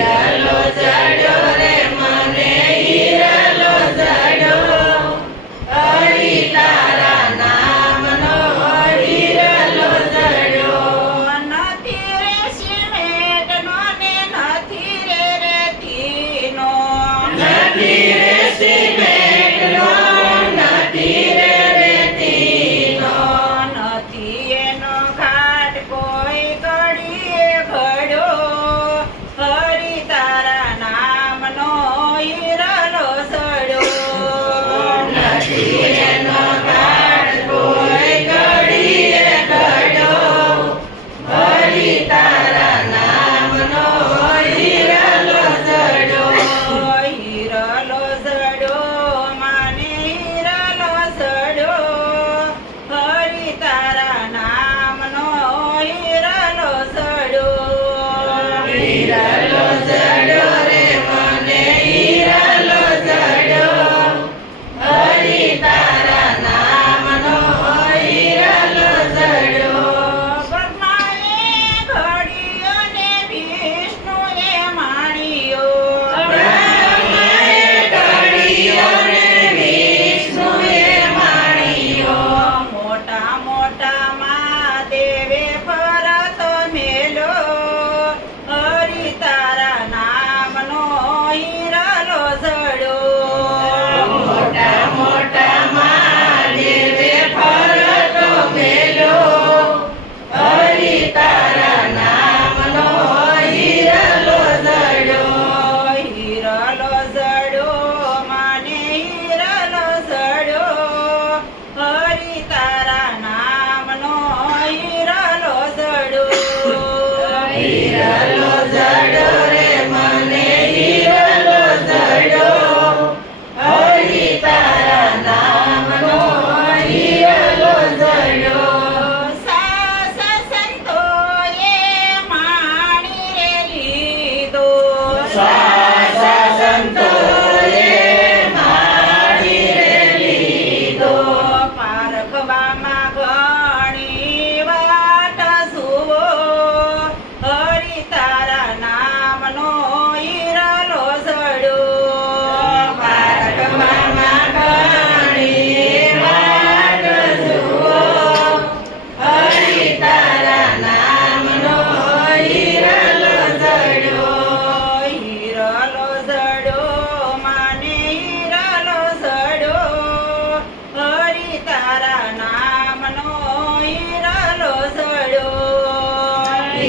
the Lord.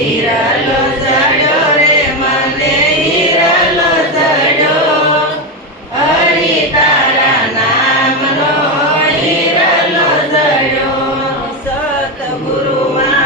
నీరలో